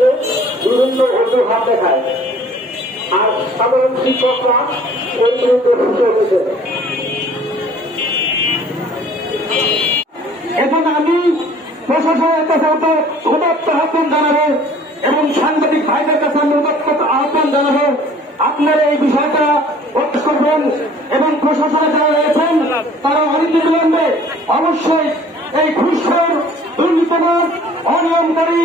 জন্য বিভিন্ন অজুহাত হাত দেখায়, আর সাধারণ শিক্ষকরা এর বিরুদ্ধে ফুটে উঠেছে। এখন আমি প্রশাসনের কাছে উদাত্ত আহ্বান জানাবো এবং সাংবাদিক ভাইদের কাছে আমি উদাত্ত আহ্বান জানাবো, আপনারা এই বিষয়টা প্রকাশ করবেন এবং প্রশাসনে যারা রয়েছেন তারা অনতিবিলম্বে অবশ্যই এই ঘুষখোর, দুর্নীতিবাজ, অনিয়মকারী,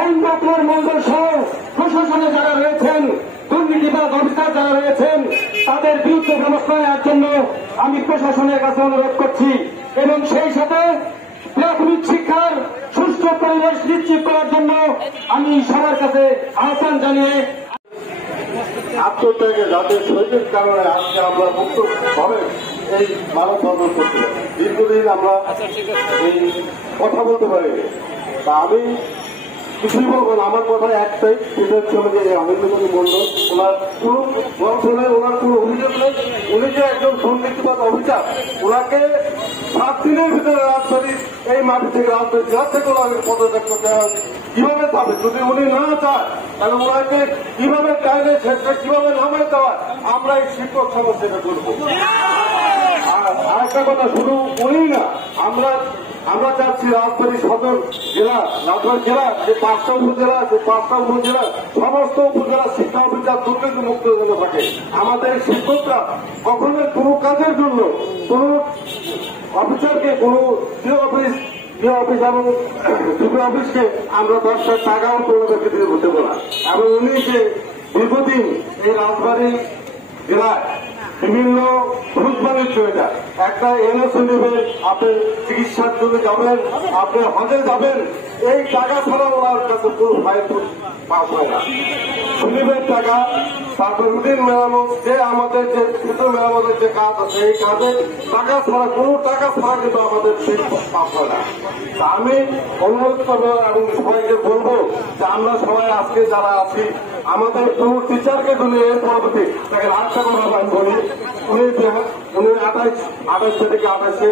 অন্যান্য মন্ডল সহ প্রশাসনে যারা রয়েছেন, দুর্নীতিবাজ অফিসার যারা রয়েছেন তাদের বিরুদ্ধে ব্যবস্থা নেওয়ার জন্য আমি প্রশাসনের কাছে অনুরোধ করছি এবং সেই সাথে প্রাথমিক শিক্ষার সুষ্ঠু পরিবেশ নিশ্চিত করার জন্য আমি সবার কাছে আহ্বান জানিয়ে আত্মত্যাগে যাদের শহীদের কারণে আজকে আমরা মুক্তভাবে এই মানব বন্ধন করতে পারি, দীর্ঘদিন আমরা এই কথা বলতে পারি। তা আমি কিছুই বলবো না, আমার কথা একটাই, সেটা হচ্ছে যে আনন্দমণি মন্ডল, ওনার কোনো গল্প নেই, ওনার কোনো অভিযোগ নেই। উনি যে একজন দুর্নীতিবাদ অফিসার, ওনাকে 7 দিনের ভিতরে রাজধানী এই মাটি থেকে রাজধানী জেলা থেকে ওনাকে পদত্যাগ করতে হবে। কিভাবে পাবে? যদি উনি না চায় তাহলে ওনাকে কিভাবে টাইমে শেষে কিভাবে নামাই দেওয়া, আমরা এই শিক্ষক সমস্যাটা করবো। আর আরেকটা কথা, শুধু উনি না, আমরা চাচ্ছি রাজবাড়ী সদর জেলা, রাজবাড়ী জেলা যে 5টা উপজেলা আছে, 5টা উপজেলা সমস্ত উপজেলা শিক্ষা অফিসার দুর্নীতি মুক্ত জন্য থাকে। আমাদের শিক্ষকরা কখনোই কোনো কাজের জন্য কোন অফিসারকে কোন অফিস এবং ডিপি অফিসকে আমরা 10 লাখ টাকাও কোনোদেরকে দিয়ে হতে পারা। এবং উনি যে দীর্ঘদিন এই রাজবাড়ী জেলায় বিভিন্ন ঘুষ বাণিজ্য, এটা একটা এনওসি নেবেন, আপনি চিকিৎসার জন্য যাবেন, আপনি হজে যাবেন, এই টাকা ছাড়া ওনার কাছে কোনো ফাইল পাস হয় না। সুনিবের টাকা, তারপর রুটিন মেরামত, যে আমাদের যে ক্ষেত্র মেরামতের যে কাজ আছে এই কাজে টাকা ছাড়া, কোনো টাকা ছাড়া কিন্তু আমাদের সেই পাস হয় না। আমি অনুরোধ করবো এবং সবাইকে বলবো যে আমরা সবাই আজকে যারা আছি আমাদের কোনো টিচারকে জন্য এর পরবর্তী তাকে আটটা কথা আমি বলি, উনি 28 থেকে 28